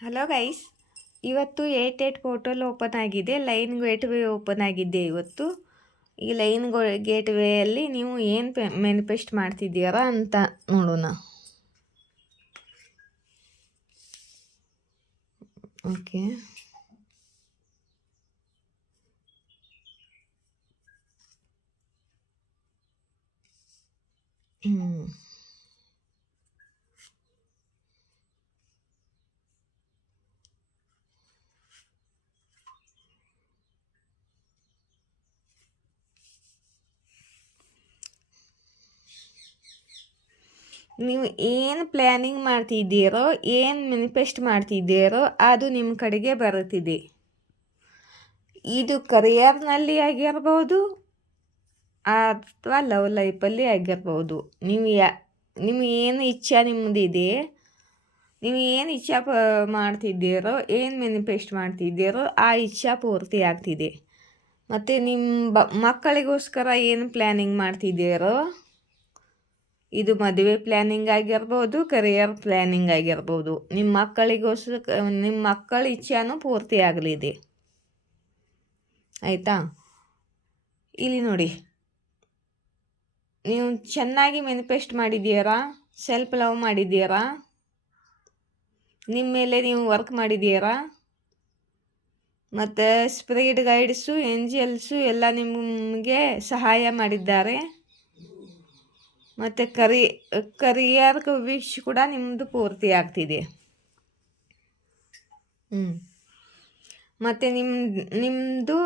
Hello guys, ಇವತ್ತು 88 portal open ಆಗಿದೆ. Line gateway open ಆಗಿದೆ ಇವತ್ತು. ಈ ಲೈನ್ ಗೇಟ್ವೇಯಲ್ಲಿ ನೀವು ಏನು ಮ್ಯಾನಿಫೆಸ್ಟ್ ಮಾಡ್ತಿದ್ದೀರಾ ಅಂತ ನೋಡೋಣ. ಓಕೆ, ನೀವು ಏನು ಪ್ಲ್ಯಾನಿಂಗ್ ಮಾಡ್ತಿದ್ದೀರೋ, ಏನು ಮ್ಯಾನಿಫೆಸ್ಟ್ ಮಾಡ್ತಿದ್ದೀರೋ ಅದು ನಿಮ್ಮ ಕಡೆಗೆ ಬರುತ್ತಿದೆ. ಇದು ಕರಿಯರ್ನಲ್ಲಿ ಆಗಿರ್ಬೋದು ಅಥವಾ ಲವ್ ಲೈಫಲ್ಲಿ ಆಗಿರ್ಬೋದು. ನೀವು ಏನು ಇಚ್ಛೆ ನಿಮ್ಮದಿದೆ, ನೀವು ಏನು ಇಚ್ಛೆ ಮಾಡ್ತಿದ್ದೀರೋ, ಏನು ಮ್ಯಾನಿಫೆಸ್ಟ್ ಮಾಡ್ತಿದ್ದೀರೋ ಆ ಇಚ್ಛೆ ಪೂರ್ತಿ ಆಗ್ತಿದೆ. ಮತ್ತು ನಿಮ್ಮ ಮಕ್ಕಳಿಗೋಸ್ಕರ ಏನು ಪ್ಲ್ಯಾನಿಂಗ್ ಮಾಡ್ತಿದ್ದೀರೋ, ಇದು ಮದುವೆ ಪ್ಲ್ಯಾನಿಂಗ್ ಆಗಿರ್ಬೋದು, ಕರಿಯರ್ ಪ್ಲ್ಯಾನಿಂಗ್ ಆಗಿರ್ಬೋದು, ನಿಮ್ಮ ಮಕ್ಕಳ ಇಚ್ಛೆನೂ ಪೂರ್ತಿ ಆಗಲಿದೆ. ಆಯಿತಾ? ಇಲ್ಲಿ ನೋಡಿ, ನೀವು ಚೆನ್ನಾಗಿ ಮ್ಯಾನಿಫೆಸ್ಟ್ ಮಾಡಿದ್ದೀರಾ, ಸೆಲ್ಫ್ ಲವ್ ಮಾಡಿದ್ದೀರಾ, ನಿಮ್ಮ ಮೇಲೆ ನೀವು ವರ್ಕ್ ಮಾಡಿದ್ದೀರಾ, ಮತ್ತು ಸ್ಪಿರಿಟ್ ಗೈಡ್ಸು, ಏಂಜಲ್ಸು ಎಲ್ಲ ನಿಮಗೆ ಸಹಾಯ ಮಾಡಿದ್ದಾರೆ. ಮತ್ತು ಕರಿಯರ್ ವಿಶ್ ಕೂಡ ನಿಮ್ಮದು ಪೂರ್ತಿ ಆಗ್ತಿದೆ. ಮತ್ತು ನಿಮ್ಮದು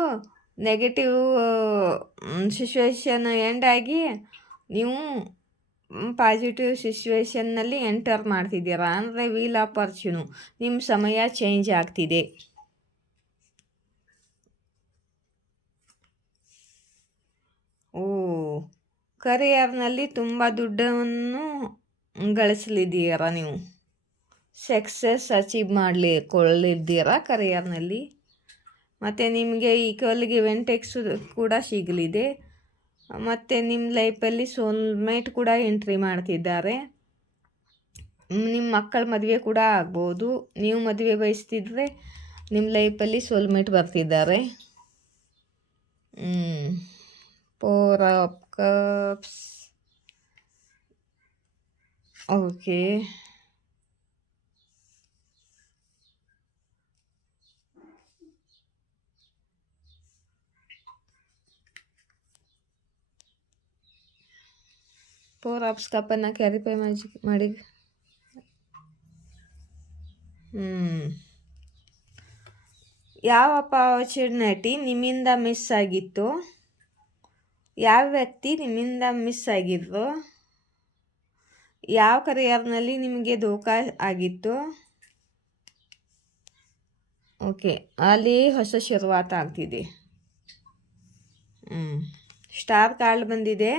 ನೆಗೆಟಿವ್ ಸಿಚುವೇಶನ್ ಎಂಡ್ ಆಗಿ ನೀವು ಪಾಸಿಟಿವ್ ಸಿಚುವೇಶನ್ನಲ್ಲಿ ಎಂಟರ್ ಮಾಡ್ತಿದ್ದೀರಾ. ಅಂದರೆ ವೀಲ್ ಆಫ್ ಫಾರ್ಚ್ಯೂನು, ನಿಮ್ಮ ಸಮಯ ಚೇಂಜ್ ಆಗ್ತಿದೆ. ಕರಿಯರ್ನಲ್ಲಿ ತುಂಬ ದುಡ್ಡನ್ನು ಗಳಿಸಲಿದ್ದೀರಾ, ನೀವು ಸಕ್ಸಸ್ ಅಚೀವ್ ಮಾಡಲಿದ್ದೀರಾ ಕರಿಯರ್ನಲ್ಲಿ. ಮತ್ತು ನಿಮಗೆ ಈಕ್ವಲ್ಗೆ ವೆಂಟೆಕ್ಸ್ ಕೂಡ ಸಿಗಲಿದೆ. ಮತ್ತು ನಿಮ್ಮ ಲೈಫಲ್ಲಿ ಸೋಲ್ಮೇಟ್ ಕೂಡ ಎಂಟ್ರಿ ಮಾಡ್ತಿದ್ದಾರೆ. ನಿಮ್ಮ ಮಕ್ಕಳ ಮದುವೆ ಕೂಡ ಆಗ್ಬೋದು. ನೀವು ಮದುವೆ ಬಯಸ್ತಿದ್ರೆ ನಿಮ್ಮ ಲೈಫಲ್ಲಿ ಸೋಲ್ಮೇಟ್ ಬರ್ತಿದ್ದಾರೆ. 4 of cups. Okay, four of ಕಪ್ಪನ್ನು ಕ್ಯಾರಿಫೈ ಮಾಡಿ. ಯಾವ ಅಪಾರ್ಚುನಿಟಿ ನಿಮ್ಮಿಂದ ಮಿಸ್ ಆಗಿತ್ತು, ಯಾವ ವ್ಯಕ್ತಿ ನಿಮ್ಮಿಂದ ಮಿಸ್ ಆಗಿದ್ರು, ಯಾವ ಕರಿಯರ್ನಲ್ಲಿ ನಿಮಗೆ ಧೋಖಾ ಆಗಿತ್ತು. ಓಕೆ, ಅಲ್ಲಿ ಹೊಸ ಶುರುವಾತ ಆಗ್ತಿದೆ. ಸ್ಟಾರ್ ಕಾರ್ಡ್ ಬಂದಿದೆ.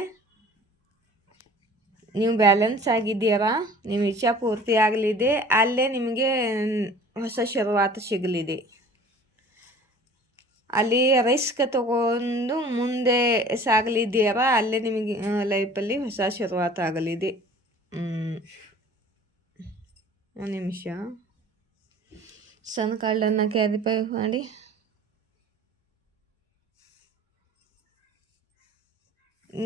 ನೀವು ಬ್ಯಾಲೆನ್ಸ್ ಆಗಿದ್ದೀರಾ, ನಿಮ್ಮ ಇಚ್ಛೆ ಪೂರ್ತಿ ಆಗಲಿದೆ. ಅಲ್ಲೇ ನಿಮಗೆ ಹೊಸ ಶುರುವಾತ ಸಿಗಲಿದೆ. ಅಲ್ಲಿ ರಿಸ್ಕ್ ತಗೊಂಡು ಮುಂದೆ ಸಾಗಲಿದ್ದೀರಾ, ಅಲ್ಲೇ ನಿಮಗೆ ಲೈಫಲ್ಲಿ ಹೊಸ ಶುರುವಾತ ಆಗಲಿದೆ. ಒಂದು ನಿಮಿಷ, ಸನ್ ಕಾರ್ಡನ್ನು ಕ್ಯಾರಿಫೈ ಮಾಡಿ.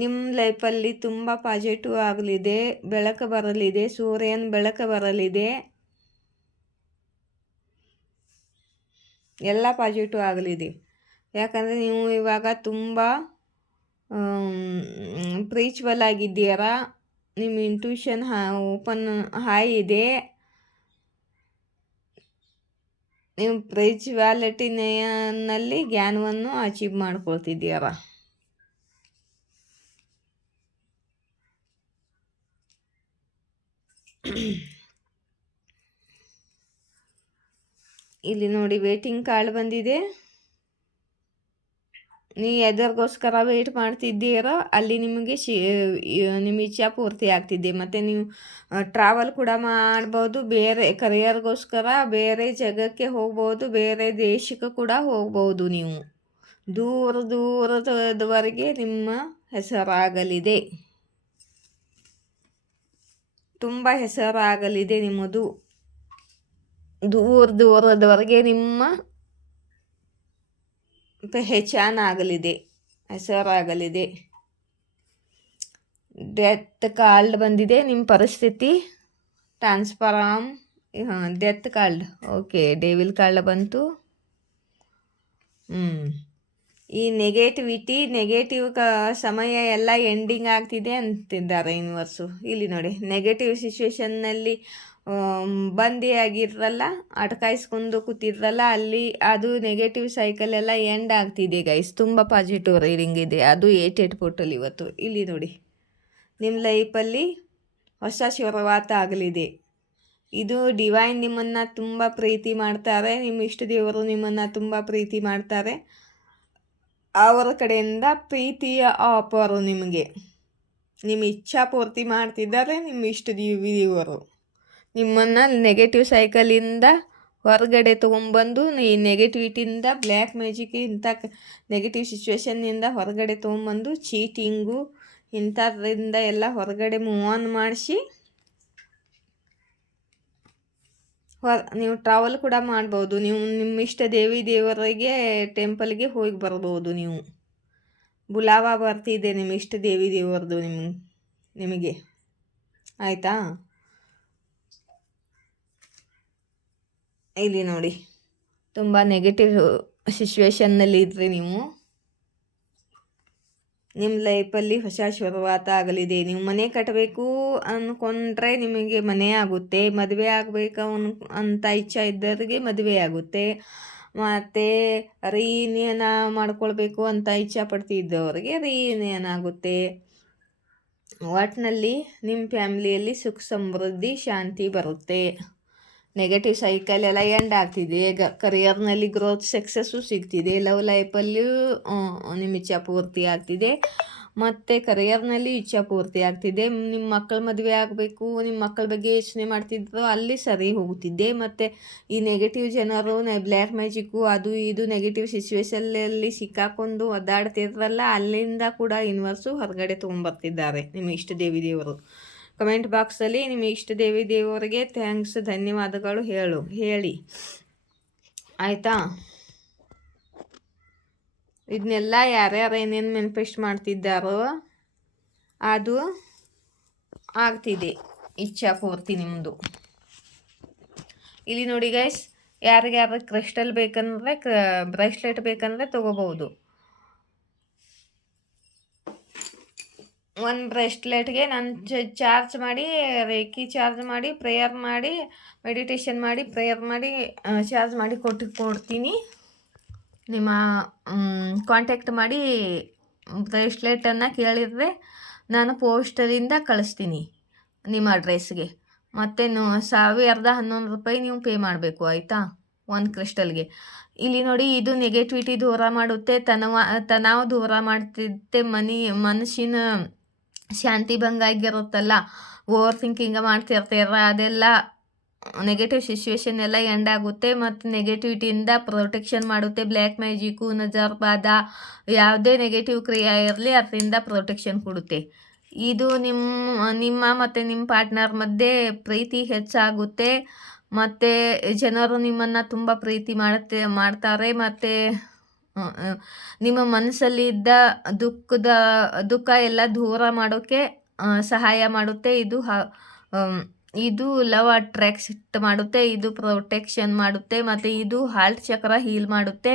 ನಿಮ್ಮ ಲೈಫಲ್ಲಿ ತುಂಬ ಪಾಸಿಟಿವ್ ಆಗಲಿದೆ, ಬೆಳಕು ಬರಲಿದೆ, ಸೂರ್ಯನ ಬೆಳಕು ಬರಲಿದೆ, ಎಲ್ಲ ಪಾಸಿಟಿವ್ ಆಗಲಿದೆ. ಯಾಕಂದರೆ ನೀವು ಇವಾಗ ತುಂಬ ಪ್ರೀಚ್ವಲ್ ಆಗಿದ್ದೀರಾ. ನಿಮ್ಮ ಇಂಟ್ಯೂಷನ್ ಓಪನ್ ಹೈ ಇದೆ. ನೀವು ಸ್ಪಿರಿಚುವಾಲಿಟಿನಲ್ಲಿ ಜ್ಞಾನವನ್ನು ಅಚೀವ್ ಮಾಡ್ಕೊಳ್ತಿದ್ದೀರಾ. ಇಲ್ಲಿ ನೋಡಿ, ವೇಟಿಂಗ್ ಕಾರ್ಡ್ ಬಂದಿದೆ. ನೀವು ಎದರಿಗೋಸ್ಕರ ವೇಟ್ ಮಾಡ್ತಿದ್ದೀರೋ ಅಲ್ಲಿ ನಿಮಗೆ ನಿಮ್ಮ ಇಚ್ಛೆ ಪೂರ್ತಿ ಆಗ್ತಿದೆ. ಮತ್ತು ನೀವು ಟ್ರಾವೆಲ್ ಕೂಡ ಮಾಡ್ಬೋದು. ಬೇರೆ ಕರಿಯರ್ಗೋಸ್ಕರ ಬೇರೆ ಜಾಗಕ್ಕೆ ಹೋಗ್ಬೋದು, ಬೇರೆ ದೇಶಕ್ಕೆ ಕೂಡ ಹೋಗ್ಬೋದು. ನೀವು ದೂರದವರೆಗೆ ನಿಮ್ಮ ಹೆಸರಾಗಲಿದೆ, ತುಂಬ ಹೆಸರಾಗಲಿದೆ ನಿಮ್ಮದು. ದೂರದವರೆಗೆ ನಿಮ್ಮ ಪೆಹಚಾನ್ ಆಗಲಿದೆ, ಹೆಸರಾಗಲಿದೆ. ಡೆತ್ ಕಾರ್ಡ್ ಬಂದಿದೆ. ನಿಮ್ಮ ಪರಿಸ್ಥಿತಿ transform death card. Okay, devil card ಬಂತು. ಈ ನೆಗೆಟಿವ್ ಸಮಯ ಎಲ್ಲ ಎಂಡಿಂಗ್ ಆಗ್ತಿದೆ ಅಂತಿದ್ದಾರೆ ಯೂನಿವರ್ಸು. ಇಲ್ಲಿ ನೋಡಿ, ನೆಗೆಟಿವ್ ಸಿಚುವೇಶನ್ನಲ್ಲಿ ಬಂದಿಯಾಗಿರಲ್ಲ, ಅಟಕಾಯಿಸ್ಕೊಂಡು ಕೂತಿದ್ರಲ್ಲ, ಅಲ್ಲಿ ಅದು ನೆಗೆಟಿವ್ ಸೈಕಲ್ ಎಲ್ಲ ಎಂಡ್ ಆಗ್ತಿದೆ ಗೈಸ್. ತುಂಬ ಪಾಸಿಟಿವ್ ರೀಡಿಂಗ್ ಇದೆ. ಅದು 8 ಪೋರ್ಟಲ್ ಇವತ್ತು. ಇಲ್ಲಿ ನೋಡಿ, ನಿಮ್ಮ ಲೈಫಲ್ಲಿ ಹೊಸ ಶುರುವಾತ ಆಗಲಿದೆ. ಇದು ಡಿವೈನ್ ನಿಮ್ಮನ್ನು ತುಂಬ ಪ್ರೀತಿ ಮಾಡ್ತಾರೆ. ನಿಮ್ಮ ಇಷ್ಟ ದೇವರು ನಿಮ್ಮನ್ನು ತುಂಬ ಪ್ರೀತಿ ಮಾಡ್ತಾರೆ. ಅವರ ಕಡೆಯಿಂದ ಪ್ರೀತಿಯ ಆಫರು ನಿಮಗೆ. ನಿಮ್ಮ ಇಚ್ಛಾ ಪೂರ್ತಿ ಮಾಡ್ತಿದ್ದಾರೆ ನಿಮ್ಮ ಇಷ್ಟ ದೇವರು. ನಿಮ್ಮನ್ನು ನೆಗೆಟಿವ್ ಸೈಕಲಿಂದ ಹೊರಗಡೆ ತೊಗೊಂಬಂದು, ಈ ನೆಗೆಟಿವಿಟಿಯಿಂದ, ಬ್ಲ್ಯಾಕ್ ಮ್ಯಾಜಿಕ್ ಇಂಥ ನೆಗೆಟಿವ್ ಸಿಚುವೇಶನ್ನಿಂದ ಹೊರಗಡೆ ತೊಗೊಂಬಂದು, ಚೀಟಿಂಗು ಇಂಥದ್ರಿಂದ ಎಲ್ಲ ಹೊರಗಡೆ ಮೂವ್ ಆನ್ ಮಾಡಿಸಿ ನೀವು ಟ್ರಾವೆಲ್ ಕೂಡ ಮಾಡ್ಬೋದು. ನೀವು ನಿಮ್ಮ ಇಷ್ಟ ದೇವರಿಗೆ ಟೆಂಪಲ್ಗೆ ಹೋಗಿ ಬರ್ಬೋದು. ನೀವು ಬುಲಾವ ಬರ್ತಿದೆ ನಿಮ್ಮ ಇಷ್ಟ ದೇವರದು ನಿಮಗೆ, ಆಯಿತಾ? ಇಲ್ಲಿ ನೋಡಿ, ತುಂಬ ನೆಗೆಟಿವ್ ಸಿಚುವೇಶನ್ನಲ್ಲಿ ಇದ್ರಿ ನೀವು. ನಿಮ್ಮ ಲೈಫಲ್ಲಿ ಹೊಸ ಶುರುವಾತ ಆಗಲಿದೆ. ನೀವು ಮನೆ ಕಟ್ಟಬೇಕು ಅಂದ್ಕೊಂಡ್ರೆ ನಿಮಗೆ ಮನೆ ಆಗುತ್ತೆ. ಮದುವೆ ಆಗಬೇಕು ಅಂತ ಇಚ್ಛೆ ಇದ್ದವರಿಗೆ ಮದುವೆ ಆಗುತ್ತೆ. ಮತ್ತು ರೀಯೂನಿಯನ್ ಮಾಡ್ಕೊಳ್ಬೇಕು ಅಂತ ಇಚ್ಛೆ ಪಡ್ತಿದ್ದವರಿಗೆ ರೀಯೂನಿಯನ್ ಆಗುತ್ತೆ. ಒಟ್ಟಿನಲ್ಲಿ ನಿಮ್ಮ ಫ್ಯಾಮಿಲಿಯಲ್ಲಿ ಸುಖ ಸಮೃದ್ಧಿ ಶಾಂತಿ ಬರುತ್ತೆ. ನೆಗೆಟಿವ್ ಸೈಕಲ್ ಎಲ್ಲ ಎಂಡ್ ಆಗ್ತಿದೆ. ಕರಿಯರ್ನಲ್ಲಿ ಗ್ರೋತ್ ಸಕ್ಸಸ್ಸು ಸಿಗ್ತಿದೆ. ಲವ್ ಲೈಫಲ್ಲಿಯೂ ನಿಮ್ಮ ಇಚ್ಛಾ ಪೂರ್ತಿ ಆಗ್ತಿದೆ. ಮತ್ತು ಕರಿಯರ್ನಲ್ಲಿ ಇಚ್ಛಾ ಪೂರ್ತಿ ಆಗ್ತಿದೆ. ನಿಮ್ಮ ಮಕ್ಕಳ ಮದುವೆ ಆಗಬೇಕು, ನಿಮ್ಮ ಮಕ್ಕಳ ಬಗ್ಗೆ ಯೋಚನೆ ಮಾಡ್ತಿದ್ರು, ಅಲ್ಲಿ ಸರಿ ಹೋಗ್ತಿದ್ದೆ. ಮತ್ತು ಈ ನೆಗೆಟಿವ್ ಜನರು ಬ್ಲ್ಯಾಕ್ ಮ್ಯಾಜಿಕ್ಕು ಅದು ಇದು ನೆಗೆಟಿವ್ ಸಿಚುವೇಶನ್ನಲ್ಲಿ ಸಿಕ್ಕಾಕೊಂಡು ಒದ್ದಾಡ್ತಿದ್ರಲ್ಲ, ಅಲ್ಲಿಂದ ಕೂಡ ಯೂನಿವರ್ಸು ಹೊರಗಡೆ ತೊಗೊಂಬರ್ತಿದ್ದಾರೆ ನಿಮ್ಮ ಇಷ್ಟ ದೇವರು. ಕಮೆಂಟ್ ಬಾಕ್ಸಲ್ಲಿ ನಿಮ್ಮ ಇಷ್ಟ ದೇವರಿಗೆ ಥ್ಯಾಂಕ್ಸ್, ಧನ್ಯವಾದಗಳು ಹೇಳಿ, ಆಯಿತಾ? ಇದನ್ನೆಲ್ಲ ಯಾರ್ಯಾರು ಏನೇನು ಮ್ಯಾನಿಫೆಸ್ಟ್ ಮಾಡ್ತಿದ್ದಾರೋ ಅದು ಆಗ್ತಿದೆ, ಇಚ್ಛಾ ಪೂರ್ತಿ ನಿಮ್ಮದು. ಇಲ್ಲಿ ನೋಡಿ ಗೈಸ್, ಯಾರಿಗ್ಯಾರು ಕ್ರಿಸ್ಟಲ್ ಬೇಕಂದರೆ ಬ್ರೇಸ್ಲೆಟ್ ಬೇಕಂದರೆ ತೊಗೋಬೋದು. ಒಂದು ಬ್ರೇಸ್ಲೆಟ್ಗೆ ನಾನು ಚಾರ್ಜ್ ಮಾಡಿ, ರೇಖಿ ಚಾರ್ಜ್ ಮಾಡಿ, ಪ್ರೇಯರ್ ಮಾಡಿ, ಮೆಡಿಟೇಷನ್ ಮಾಡಿ, ಪ್ರೇಯರ್ ಮಾಡಿ, ಚಾರ್ಜ್ ಮಾಡಿ ಕೊಡ್ತೀನಿ. ನಿಮ್ಮ ಕಾಂಟ್ಯಾಕ್ಟ್ ಮಾಡಿ ಬ್ರೇಸ್ಲೆಟನ್ನು ಕೇಳಿದರೆ ನಾನು ಪೋಸ್ಟರಿಂದ ಕಳಿಸ್ತೀನಿ ನಿಮ್ಮ ಅಡ್ರೆಸ್ಗೆ. ಮತ್ತು 1100 ರೂಪಾಯಿ ನೀವು ಪೇ ಮಾಡಬೇಕು, ಆಯಿತಾ? ಒಂದು ಕ್ರಿಸ್ಟಲ್ಗೆ. ಇಲ್ಲಿ ನೋಡಿ, ಇದು ನೆಗೆಟಿವಿಟಿ ದೂರ ಮಾಡುತ್ತೆ, ತನಾವ ದೂರ ಮಾಡ್ತಿದ್ದೆ, ಮನಸ್ಸಿನ ಶಾಂತಿ ಭಂಗ ಆಗಿರುತ್ತಲ್ಲ, ಓವರ್ ಥಿಂಕಿಂಗ್ ಮಾಡ್ತಿರ್ತೀರ, ಅದೆಲ್ಲ ನೆಗೆಟಿವ್ ಸಿಚುವೇಶನ್ ಎಲ್ಲ ಎಂಡ್ ಆಗುತ್ತೆ. ಮತ್ತು ನೆಗೆಟಿವಿಟಿಯಿಂದ ಪ್ರೊಟೆಕ್ಷನ್ ಮಾಡುತ್ತೆ. ಬ್ಲ್ಯಾಕ್ ಮ್ಯಾಜಿಕ್ಕು, ನಜರ್ಬಾದ, ಯಾವುದೇ ನೆಗೆಟಿವ್ ಕ್ರಿಯೆ ಇರಲಿ ಅದರಿಂದ ಪ್ರೊಟೆಕ್ಷನ್ ಕೊಡುತ್ತೆ. ಇದು ನಿಮ್ಮ ಮತ್ತು ನಿಮ್ಮ ಪಾರ್ಟ್ನರ್ ಮಧ್ಯೆ ಪ್ರೀತಿ ಹೆಚ್ಚಾಗುತ್ತೆ. ಮತ್ತು ಜನರು ನಿಮ್ಮನ್ನು ತುಂಬ ಪ್ರೀತಿ ಮಾಡ್ತಾರೆ. ಮತ್ತು ನಿಮ್ಮ ಮನಸ್ಸಲ್ಲಿ ಇದ್ದ ದುಃಖ ಎಲ್ಲ ದೂರ ಮಾಡೋಕ್ಕೆ ಸಹಾಯ ಮಾಡುತ್ತೆ. ಇದು ಲವ್ ಅಟ್ರಾಕ್ಟ್ ಮಾಡುತ್ತೆ. ಇದು ಪ್ರೊಟೆಕ್ಷನ್ ಮಾಡುತ್ತೆ. ಮತ್ತು ಇದು ಹಾರ್ಟ್ ಚಕ್ರ ಹೀಲ್ ಮಾಡುತ್ತೆ.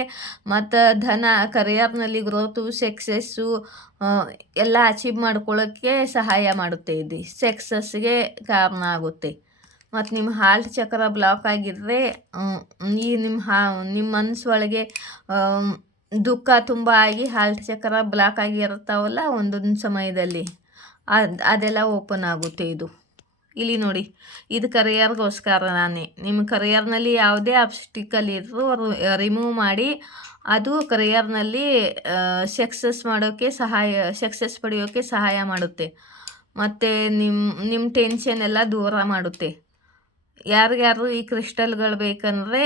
ಮತ್ತು ಕರಿಯರ್ನಲ್ಲಿ ಗ್ರೋತು, ಸಕ್ಸಸ್ಸು ಎಲ್ಲ ಅಚೀವ್ ಮಾಡ್ಕೊಳ್ಳೋಕ್ಕೆ ಸಹಾಯ ಮಾಡುತ್ತೆ. ಇದು ಸಕ್ಸಸ್ಗೆ ಕಾರಣ ಆಗುತ್ತೆ. ಮತ್ತು ನಿಮ್ಮ ಹಾರ್ಟ್ ಚಕ್ರ ಬ್ಲಾಕ್ ಆಗಿದ್ದರೆ, ನಿಮ್ಮ ಮನಸ್ಸೊಳಗೆ ದುಃಖ ತುಂಬ ಆಗಿ ಹಾರ್ಟ್ ಚಕ್ರ ಬ್ಲಾಕ್ ಆಗಿರ್ತಾವಲ್ಲ ಒಂದೊಂದು ಸಮಯದಲ್ಲಿ, ಅದೆಲ್ಲ ಓಪನ್ ಆಗುತ್ತೆ. ಇಲ್ಲಿ ನೋಡಿ, ಇದು ಕರಿಯರ್ಗೋಸ್ಕರನೇ. ನಿಮ್ಮ ಕರಿಯರ್ನಲ್ಲಿ ಯಾವುದೇ ಆಬ್ಸ್ಟಿಕಲ್ ಇದ್ದರೂ ರಿಮೂವ್ ಮಾಡಿ ಅದು ಕರಿಯರ್ನಲ್ಲಿ ಸಕ್ಸಸ್ ಪಡೆಯೋಕ್ಕೆ ಸಹಾಯ ಮಾಡುತ್ತೆ. ಮತ್ತು ನಿಮ್ಮ ಟೆನ್ಷನ್ ಎಲ್ಲ ದೂರ ಮಾಡುತ್ತೆ. ಯಾರಿಗ್ಯಾರು ಈ ಕ್ರಿಸ್ಟಲ್ಗಳು ಬೇಕಂದರೆ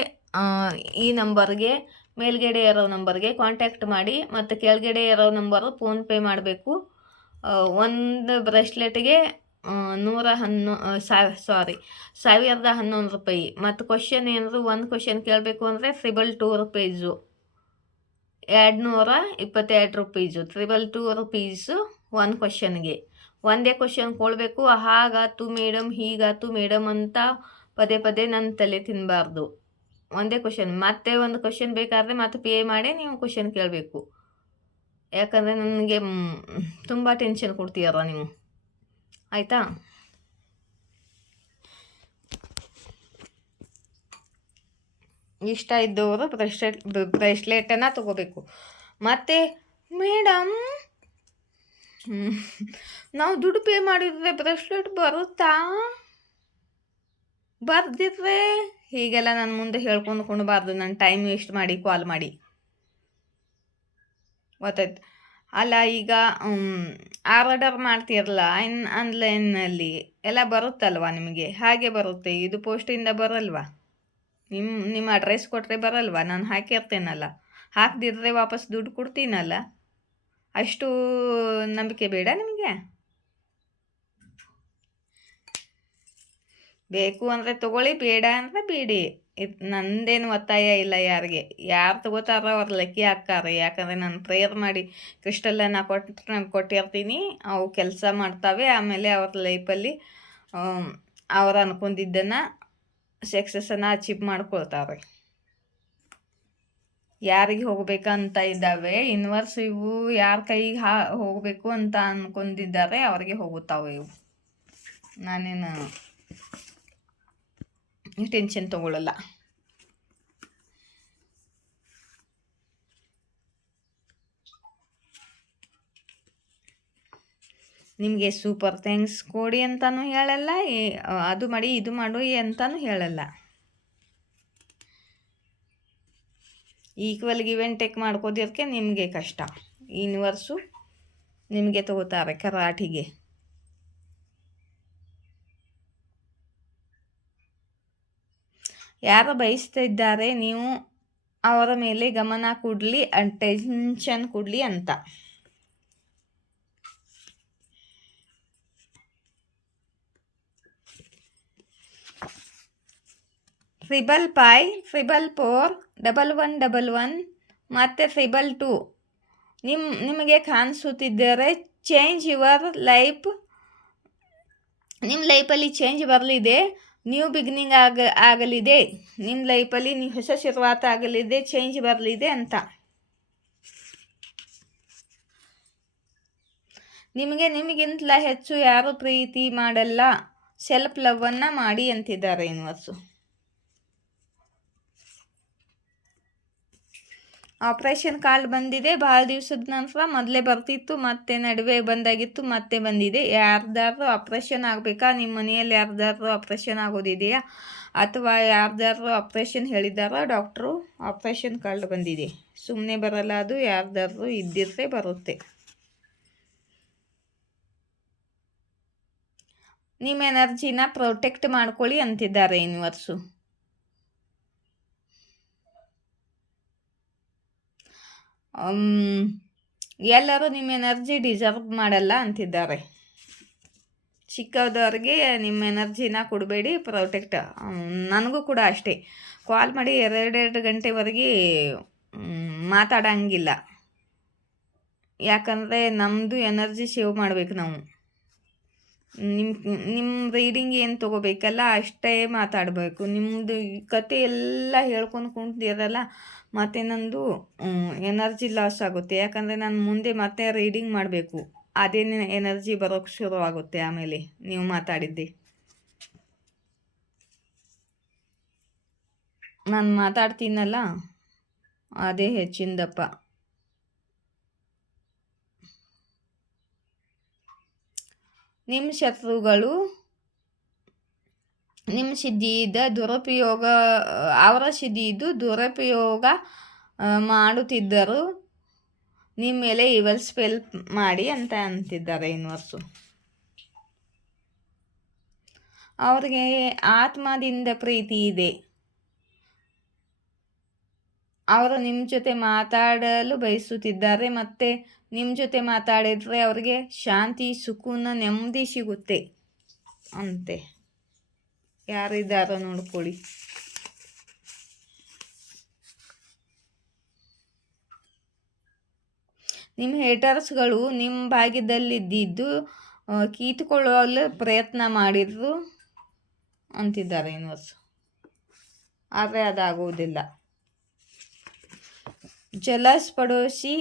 ಈ ನಂಬರ್ಗೆ, ಮೇಲ್ಗಡೆ ಇರೋ ನಂಬರ್ಗೆ ಕಾಂಟ್ಯಾಕ್ಟ್ ಮಾಡಿ. ಮತ್ತು ಕೆಳಗಡೆ ಇರೋ ನಂಬರು ಫೋನ್ಪೇ ಮಾಡಬೇಕು. ಒಂದು ಬ್ರೇಸ್ಲೆಟ್ಗೆ ₹1,11 ಮತ್ತು ಕ್ವಶನ್ ಏನಾದ್ರು ಒಂದು ಕ್ವಶನ್ ಕೇಳಬೇಕು ಅಂದರೆ ₹222 ₹222 ₹222 ಒಂದು ಕ್ವಶನ್ಗೆ. ಒಂದೇ ಕ್ವಶನ್ ಕೊಡಬೇಕು, ಹಾಗಾತು ಮೇಡಮ್ ಹೀಗಾತು ಮೇಡಮ್ ಅಂತ ಪದೇ ಪದೇ ನನ್ನ ತಲೆ ತಿನ್ನಬಾರ್ದು. ಒಂದೇ ಕ್ವಶನ್, ಮತ್ತೆ ಒಂದು ಕ್ವಶನ್ ಬೇಕಾದರೆ ಮತ್ತೆ ಪೇ ಮಾಡಿ ನೀವು ಕ್ವಶನ್ ಕೇಳಬೇಕು. ಯಾಕಂದರೆ ನನಗೆ ತುಂಬ ಟೆನ್ಷನ್ ಕೊಡ್ತೀರ ನೀವು, ಆಯಿತಾ? ಇಷ್ಟ ಇದ್ದವರು ಬ್ರೇಸ್ಲೆಟನ್ನು ತಗೋಬೇಕು. ಮತ್ತು ಮೇಡಮ್ ನಾವು ದುಡ್ಡು ಪೇ ಮಾಡಿದರೆ ಬ್ರೇಸ್ಲೆಟ್ ಬರುತ್ತಾ? ಬರ್ದಿದ್ರೆ ಹೀಗೆಲ್ಲ ನನ್ನ ಮುಂದೆ ಹೇಳ್ಕೊಂಡ್ಕೊಳ್ಬಾರ್ದು, ನನ್ನ ಟೈಮ್ ವೇಸ್ಟ್ ಮಾಡಿ ಕಾಲ್ ಮಾಡಿ, ಗೊತ್ತಾಯ್ತು? ಅಲ್ಲ, ಈಗ ಆರ್ಡರ್ ಮಾಡ್ತೀರಲ್ಲ ಆನ್ಲೈನಲ್ಲಿ ಎಲ್ಲ ಬರುತ್ತಲ್ವ ನಿಮಗೆ? ಹಾಗೆ ಬರುತ್ತೆ, ಇದು ಪೋಸ್ಟಿಂದ ಬರಲ್ವಾ? ನಿಮ್ಮ ಅಡ್ರೆಸ್ ಕೊಟ್ಟರೆ ಬರಲ್ವಾ? ನಾನು ಹಾಕಿರ್ತೇನಲ್ಲ, ಹಾಕದಿದ್ರೆ ವಾಪಸ್ ದುಡ್ಡು ಕೊಡ್ತೀನಲ್ಲ. ಅಷ್ಟು ನಂಬಿಕೆ ಬೇಡ ನಿಮಗೆ? ಬೇಕು ಅಂದರೆ ತಗೊಳ್ಳಿ, ಬೇಡ ಅಂದರೆ ಬೇಡಿ. ನಂದೇನು ಒತ್ತಾಯ ಇಲ್ಲ ಯಾರಿಗೆ. ಯಾರು ತಗೋತಾರೋ ಅವ್ರು ಲಕ್ಕಿ ಹಾಕ್ತಾರೆ. ಯಾಕಂದರೆ ನಾನು ಪ್ರೇಯರ್ ಮಾಡಿ ಕ್ರಿಸ್ಟಲನ್ನು ಕೊಟ್ಟಿರ್ತೀನಿ, ಅವು ಕೆಲಸ ಮಾಡ್ತವೆ. ಆಮೇಲೆ ಅವ್ರ ಲೈಫಲ್ಲಿ ಅವ್ರು ಅನ್ಕೊಂಡಿದ್ದನ್ನು ಸಕ್ಸಸ್ಸನ್ನು ಅಚೀವ್ ಮಾಡ್ಕೊಳ್ತಾರೆ. ಯಾರಿಗೆ ಹೋಗಬೇಕಂತ ಇದ್ದಾವೆ ಯೂನಿವರ್ಸ್, ಇವು ಯಾರ ಕೈಗೆ ಹೋಗಬೇಕು ಅಂತ ಅಂದ್ಕೊಂಡಿದ್ದಾರೆ ಅವ್ರಿಗೆ ಹೋಗುತ್ತಾವೆ ಇವು. ನಾನೇನು ಟೆನ್ಷನ್ ತಗೊಳ್ಳಲ್ಲ. ನಿಮಗೆ ಸೂಪರ್ ಥ್ಯಾಂಕ್ಸ್ ಕೊಡಿ ಅಂತಲೂ ಹೇಳಲ್ಲ, ಅದು ಮಾಡಿ ಇದು ಮಾಡು ಅಂತಲೂ ಹೇಳಲ್ಲ. ಈಕ್ವಲ್ ಗಿವ್ ಆ್ಯಂಡ್ ಟೇಕ್ ಮಾಡ್ಕೋದಿರೋಕ್ಕೆ ನಿಮಗೆ ಕಷ್ಟ. ಯೂನಿವರ್ಸು ನಿಮಗೆ ತಗೋತಾರೆ ಕರಾಟಿಗೆ. ಯಾರು ಬಯಸ್ತಾ ಇದ್ದಾರೆ ನೀವು ಅವರ ಮೇಲೆ ಗಮನ ಕೊಡಲಿ, ಟೆನ್ಷನ್ ಕೊಡಲಿ ಅಂತ. $555 $41111 ಮತ್ತು $2 ನಿಮಗೆ ಕಾಣಿಸುತ್ತಿದ್ದರೆ ಚೇಂಜ್ ಯುವರ್ ಲೈಫ್, ನಿಮ್ಮ ಲೈಫಲ್ಲಿ ಚೇಂಜ್ ಬರಲಿದೆ, ನ್ಯೂ ಬಿಗಿನಿಂಗ್ ಆಗಲಿದೆ, ನಿಮ್ಮ ಲೈಫಲ್ಲಿ ನೀವು ಹೊಸ ಶುರುವಾತ ಆಗಲಿದೆ, ಚೇಂಜ್ ಬರಲಿದೆ ಅಂತ. ನಿಮಗಿಂತಲ ಹೆಚ್ಚು ಯಾರು ಪ್ರೀತಿ ಮಾಡಲ್ಲ, ಸೆಲ್ಫ್ ಲವ್ವನ್ನು ಮಾಡಿ ಅಂತಿದ್ದಾರೆ ಯೂನಿವರ್ಸು. ಆಪ್ರೇಷನ್ ಕಾರ್ಡ್ ಬಂದಿದೆ, ಭಾಳ ದಿವಸದ ನಂತರ. ಮೊದಲೇ ಬರ್ತಿತ್ತು, ಮತ್ತೆ ನಡುವೆ ಬಂದಾಗಿತ್ತು, ಮತ್ತೆ ಬಂದಿದೆ. ಯಾರ್ದಾದ್ರೂ ಆಪ್ರೇಷನ್ ಆಗಬೇಕಾ? ನಿಮ್ಮ ಮನೆಯಲ್ಲಿ ಯಾರ್ದಾದ್ರೂ ಆಪ್ರೇಷನ್ ಆಗೋದಿದೆಯಾ? ಅಥವಾ ಯಾರ್ದಾದ್ರೂ ಆಪ್ರೇಷನ್ ಹೇಳಿದಾರೋ ಡಾಕ್ಟ್ರು? ಆಪ್ರೇಷನ್ ಕಾರ್ಡ್ ಬಂದಿದೆ. ಸುಮ್ಮನೆ ಬರಲ್ಲ ಅದು, ಯಾರ್ದಾದ್ರೂ ಇದ್ದಿದ್ರೆ ಬರುತ್ತೆ. ನಿಮ್ಮ ಎನರ್ಜಿನ ಪ್ರೊಟೆಕ್ಟ್ ಮಾಡ್ಕೊಳ್ಳಿ ಅಂತಿದ್ದಾರೆ ಯೂನಿವರ್ಸು. ಎಲ್ಲರೂ ನಿಮ್ಮ ಎನರ್ಜಿ ಡಿಸರ್ವ್ ಮಾಡಲ್ಲ ಅಂತಿದ್ದಾರೆ. ಚಿಕ್ಕದವ್ರಿಗೆ ನಿಮ್ಮ ಎನರ್ಜಿನ ಕೊಡಬೇಡಿ, ಪ್ರೊಟೆಕ್ಟ್. ನನಗೂ ಕೂಡ ಅಷ್ಟೇ, ಕಾಲ್ ಮಾಡಿ 2 ಗಂಟೆವರೆಗೆ ಮಾತಾಡೋಂಗಿಲ್ಲ. ಯಾಕಂದರೆ ನಮ್ಮದು ಎನರ್ಜಿ ಸೇವ್ ಮಾಡಬೇಕು ನಾವು. ನಿಮ್ಮ ರೀಡಿಂಗ್ ಏನು ತೊಗೋಬೇಕಲ್ಲ ಅಷ್ಟೇ ಮಾತಾಡಬೇಕು. ನಿಮ್ಮದು ಕತೆ ಎಲ್ಲ ಹೇಳ್ಕೊಂಡು ಕುಂತಿರಲ್ಲ, ಮತ್ತು ನಂದು ಎನರ್ಜಿ ಲಾಸ್ ಆಗುತ್ತೆ. ಯಾಕಂದರೆ ನಾನು ಮುಂದೆ ಮತ್ತೆ ರೀಡಿಂಗ್ ಮಾಡಬೇಕು, ಅದೇನೇ ಎನರ್ಜಿ ಬರೋಕ್ಕೆ ಶುರುವಾಗುತ್ತೆ ಆಮೇಲೆ ನೀವು ಮಾತಾಡಿದ್ದೆ. ನಾನು ಮಾತಾಡ್ತೀನಲ್ಲ ಅದೇ ಹೆಚ್ಚಿಂದಪ್ಪ. ನಿಮ್ಮ ಶತ್ರುಗಳು ನಿಮ್ಮ ಸಿದ್ಧಿಯಿಂದ ದುರುಪಯೋಗ, ಅವರ ಸಿದ್ಧಿದ್ದು ದುರುಪಯೋಗ ಮಾಡುತ್ತಿದ್ದರು. ನಿಮ್ಮ ಮೇಲೆ ಇವಲ್ ಸ್ಪೆಲ್ ಮಾಡಿ ಅಂತ ಅಂತಿದ್ದಾರೆ ಯೂನಿವರ್ಸು. ಅವ್ರಿಗೆ ಆತ್ಮದಿಂದ ಪ್ರೀತಿ ಇದೆ. ಅವರು ನಿಮ್ಮ ಜೊತೆ ಮಾತಾಡಲು ಬಯಸುತ್ತಿದ್ದಾರೆ, ಮತ್ತು ನಿಮ್ಮ ಜೊತೆ ಮಾತಾಡಿದರೆ ಅವರಿಗೆ ಶಾಂತಿ, ಸುಕೂನ, ನೆಮ್ಮದಿ ಸಿಗುತ್ತೆ. ಅಂತೆ. ಯಾರಿದ್ದಾರೋ ನೋಡ್ಕೊಳ್ಳಿ. ನಿಮ್ಮ ಹೇಟರ್ಸ್ಗಳು ನಿಮ್ಮ ಭಾಗ್ಯದಲ್ಲಿದ್ದು ಕೀತುಕೊಳ್ಳಲು ಪ್ರಯತ್ನ ಮಾಡಿದ್ರು ಅಂತಿದ್ದಾರೆ ಯೂನಿವರ್ಸ್. ಆದರೆ ಅದಾಗುವುದಿಲ್ಲ. ಜಲಸ್ ಪಡೋಶಿ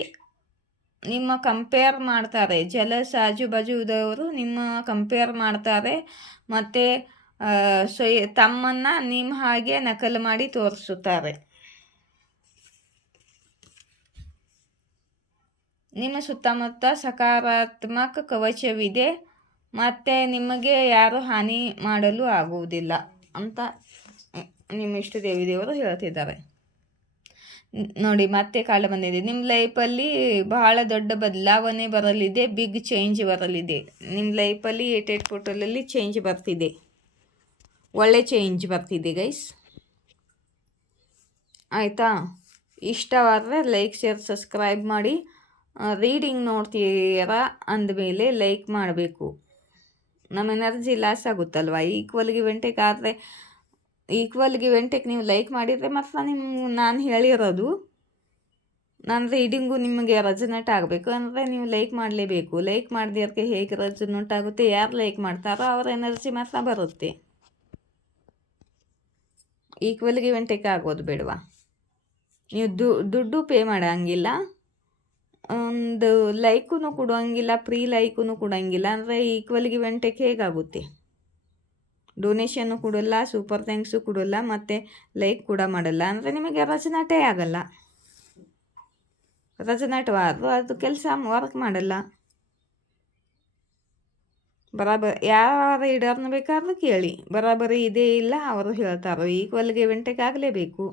ನಿಮ್ಮ ಕಂಪೇರ್ ಮಾಡ್ತಾರೆ. ಜಲಸ್ ಆಜುಬಾಜುದವರು ನಿಮ್ಮ ಕಂಪೇರ್ ಮಾಡ್ತಾರೆ ಮತ್ತು ತಮ್ಮನ್ನು ನಿಮ್ಮ ಹಾಗೆ ನಕಲು ಮಾಡಿ ತೋರಿಸುತ್ತಾರೆ. ನಿಮ್ಮ ಸುತ್ತಮುತ್ತ ಸಕಾರಾತ್ಮಕ ಕವಚವಿದೆ ಮತ್ತು ನಿಮಗೆ ಯಾರು ಹಾನಿ ಮಾಡಲು ಆಗುವುದಿಲ್ಲ ಅಂತ ನಿಮ್ಮ ಇಷ್ಟ ದೇವರು ಹೇಳ್ತಿದ್ದಾರೆ. ನೋಡಿ, ಮತ್ತೆ ಕಾಲ ಬಂದಿದೆ. ನಿಮ್ಮ ಲೈಫಲ್ಲಿ ಬಹಳ ದೊಡ್ಡ ಬದಲಾವಣೆ ಬರಲಿದೆ. ಬಿಗ್ ಚೇಂಜ್ ಬರಲಿದೆ. ನಿಮ್ಮ ಲೈಫಲ್ಲಿ 88 ಪೋರ್ಟಲಲ್ಲಿ ಚೇಂಜ್ ಬರ್ತಿದೆ. ಒಳ್ಳೆ ಚೇಂಜ್ ಬರ್ತಿದೆ ಗೈಸ್. ಆಯಿತಾ? ಇಷ್ಟವಾದರೆ ಲೈಕ್, ಶೇರ್, ಸಬ್ಸ್ಕ್ರೈಬ್ ಮಾಡಿ. ರೀಡಿಂಗ್ ನೋಡ್ತೀರಾ ಅಂದಮೇಲೆ ಲೈಕ್ ಮಾಡಬೇಕು. ನಮ್ಮ ಎನರ್ಜಿ ಲಾಸ್ ಆಗುತ್ತಲ್ವ. ಈಕ್ವಲ್ ಗಿವ್ ಆ್ಯಂಡ್ ಟೇಕ್ ಆದರೆ ನೀವು ಲೈಕ್ ಮಾಡಿದರೆ ಮಾತ್ರ ನಾನು ಹೇಳಿರೋದು ನನ್ನ ರೀಡಿಂಗು ನಿಮಗೆ ರೆಸನೇಟ್ ಆಗಬೇಕು ಅಂದರೆ ನೀವು ಲೈಕ್ ಮಾಡಲೇಬೇಕು. ಲೈಕ್ ಮಾಡದಿರೋಕ್ಕೆ ಹೇಗೆ ರೆಸನೇಟ್ ಆಗುತ್ತೆ? ಯಾರು ಲೈಕ್ ಮಾಡ್ತಾರೋ ಅವರ ಎನರ್ಜಿ ಮಾತ್ರ ಬರುತ್ತೆ. ಈಕ್ವಲ್ ಗಿವ್ ಆ್ಯಂಡ್ ಟೇಕ್ ಆಗೋದು ಬೇಡವಾ? ನೀವು ದುಡ್ಡು ಪೇ ಮಾಡೋಂಗಿಲ್ಲ, ಒಂದು ಲೈಕೂ ಕೊಡೋಂಗಿಲ್ಲ, ಫ್ರೀ ಲೈಕೂ ಕೊಡೋಂಗಿಲ್ಲ. ಅಂದರೆ ಈಕ್ವಲ್ ಗಿವ್ ಆ್ಯಂಡ್ ಟೇಕ್ ಹೇಗಾಗುತ್ತೆ? ಡೊನೇಷನ್ನು ಕೊಡೋಲ್ಲ, ಸೂಪರ್ ಥ್ಯಾಂಕ್ಸು ಕೊಡೋಲ್ಲ, ಮತ್ತು ಲೈಕ್ ಕೂಡ ಮಾಡಲ್ಲ. ಅಂದರೆ ನಿಮಗೆ ರೆಸನೇಟೇ ಆಗಲ್ಲ. ರೆಸನೇಟ್ವಾದರೂ ಅದು ಕೆಲಸ ವರ್ಕ್ ಮಾಡಲ್ಲ. ಯಾವ ರೀಡರ್ನ ಬೇಕಾದ್ರೂ ಕೇಳಿ, ಬರಾಬರಿ ಇದೇ ಇಲ್ಲ ಅವರು ಹೇಳ್ತಾರೋ. ಈಕ್ವಲ್ ಗಿವ್ ಆ್ಯಂಡ್ ಟೇಕ್ ಆಗಲೇಬೇಕು.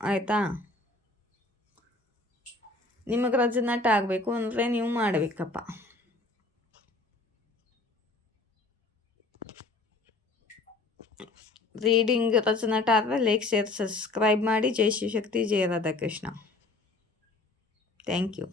ಆಯಿತಾ? ನಿಮಗೆ ರೆಸನೇಟ್ ಆಗಬೇಕು ಅಂದರೆ ನೀವು ಮಾಡಬೇಕಪ್ಪ. ರೀಡಿಂಗ್ ರೆಸನೇಟ್ ಆದರೆ ಲೈಕ್, ಶೇರ್, ಸಬ್ಸ್ಕ್ರೈಬ್ ಮಾಡಿ. ಜೈ ಶಿವಶಕ್ತಿ, ಜಯ ರಾಧಾಕೃಷ್ಣ. Thank you.